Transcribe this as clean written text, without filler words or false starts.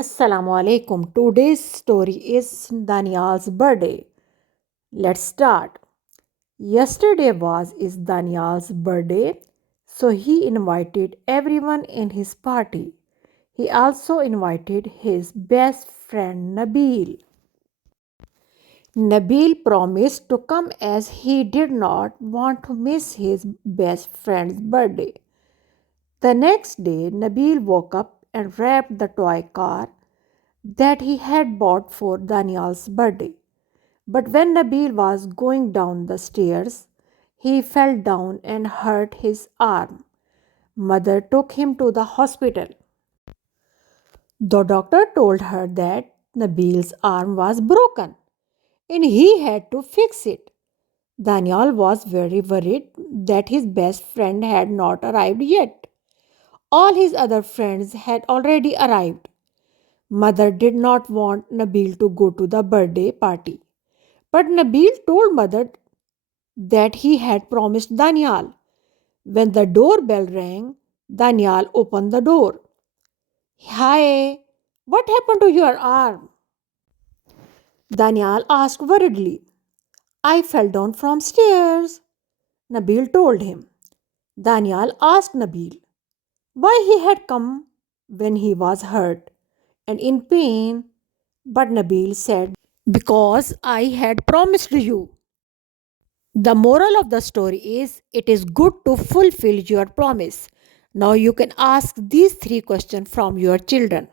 Assalamu alaikum. Today's story is Daniyal's birthday. Let's start. Yesterday is Daniyal's birthday, so he invited everyone in his party. He also invited his best friend Nabil. Nabil promised to come as he did not want to miss his best friend's birthday. The next day, Nabil woke up and wrapped the toy car that he had bought for Daniyal's birthday. But when Nabil was going down the stairs, he fell down and hurt his arm. Mother took him to the hospital. The doctor told her that Nabil's arm was broken and he had to fix it. Daniyal was very worried that his best friend had not arrived yet. All his other friends had already arrived. Mother did not want Nabil to go to the birthday party. But Nabil told mother that he had promised Daniyal. When the doorbell rang, Daniyal opened the door. Hi, what happened to your arm? Daniyal asked worriedly. I fell down from stairs, Nabil told him. Daniyal asked Nabil why he had come when he was hurt and in pain, but Nabil said, because I had promised you. The moral of the story is it is good to fulfill your promise. Now you can ask these three questions from your children.